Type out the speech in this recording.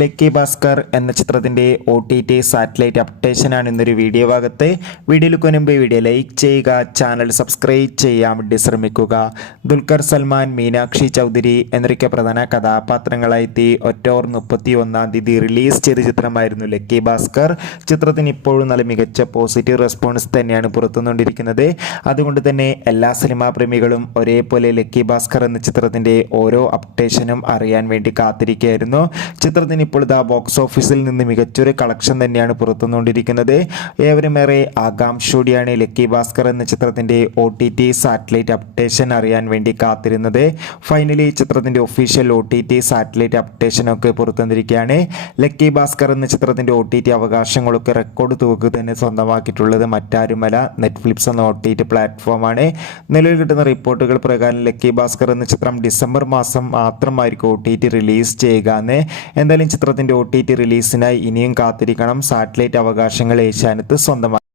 Lucky Bhaskar എന്ന ചിത്രത്തിൻ്റെ OTT satellite അപ്ഡേഷനാണ് ഇന്നൊരു വീഡിയോ ഭാഗത്ത്. വീഡിയോയിൽ മുൻപ് വീഡിയോ ലൈക്ക് ചെയ്യുക, ചാനൽ സബ്സ്ക്രൈബ് ചെയ്യാൻ വേണ്ടി ശ്രമിക്കുക. ദുൽഖർ സൽമാൻ, മീനാക്ഷി ചൗധരി എന്നൊക്കെ പ്രധാന കഥാപാത്രങ്ങളായി ഒക്ടോബർ 31 റിലീസ് ചെയ്ത ചിത്രമായിരുന്നു ലക്കി ഭാസ്കർ. ചിത്രത്തിന് ഇപ്പോഴും നല്ല മികച്ച പോസിറ്റീവ് റെസ്പോൺസ് തന്നെയാണ് പുറത്തുകൊണ്ടിരിക്കുന്നത്. അതുകൊണ്ട് തന്നെ എല്ലാ സിനിമാ പ്രേമികളും ഒരേപോലെ ലക്കി ഭാസ്കർ എന്ന ചിത്രത്തിൻ്റെ ഓരോ അപ്ഡേഷനും അറിയാൻ വേണ്ടി കാത്തിരിക്കുകയായിരുന്നു. ചിത്രത്തിന് ഇപ്പോൾ ബോക്സ് ഓഫീസിൽ നിന്ന് മികച്ചൊരു കളക്ഷൻ തന്നെയാണ് പുറത്തുകൊണ്ടിരിക്കുന്നത്. ഏവരും ഏറെ ആകാംക്ഷയോടെയാണ് ലക്കി ഭാസ്കർ എന്ന ചിത്രത്തിൻ്റെ OTT സാറ്റലൈറ്റ് അപ്ഡേഷൻ അറിയാൻ വേണ്ടി കാത്തിരുന്നത്. ഫൈനലി ചിത്രത്തിൻ്റെ ഒഫീഷ്യൽ OTT സാറ്റലൈറ്റ് അപ്ഡേഷനൊക്കെ പുറത്തുവന്നിരിക്കുകയാണ്. ലക്കി ഭാസ്കർ എന്ന ചിത്രത്തിൻ്റെ OTT അവകാശങ്ങളൊക്കെ റെക്കോർഡ് തുക തന്നെ സ്വന്തമാക്കിയിട്ടുള്ളത് മറ്റാരുമല്ല, നെറ്റ്ഫ്ലിക്സ് എന്ന OTT പ്ലാറ്റ്ഫോമാണ്. നിലവിൽ കിട്ടുന്ന റിപ്പോർട്ടുകൾ പ്രകാരം ലക്കി ഭാസ്കർ എന്ന ചിത്രം ഡിസംബർ മാസം മാത്രമായിരിക്കും OTT റിലീസ് ചെയ്യുക എന്ന്. എന്തായാലും ചിത്രത്തിൻ്റെ OTT റിലീസിനായി ഇനിയും കാത്തിരിക്കണം. സാറ്റലൈറ്റ് അവകാശങ്ങൾ ഏഷ്യാനെറ്റ് സ്വന്തമാക്കി.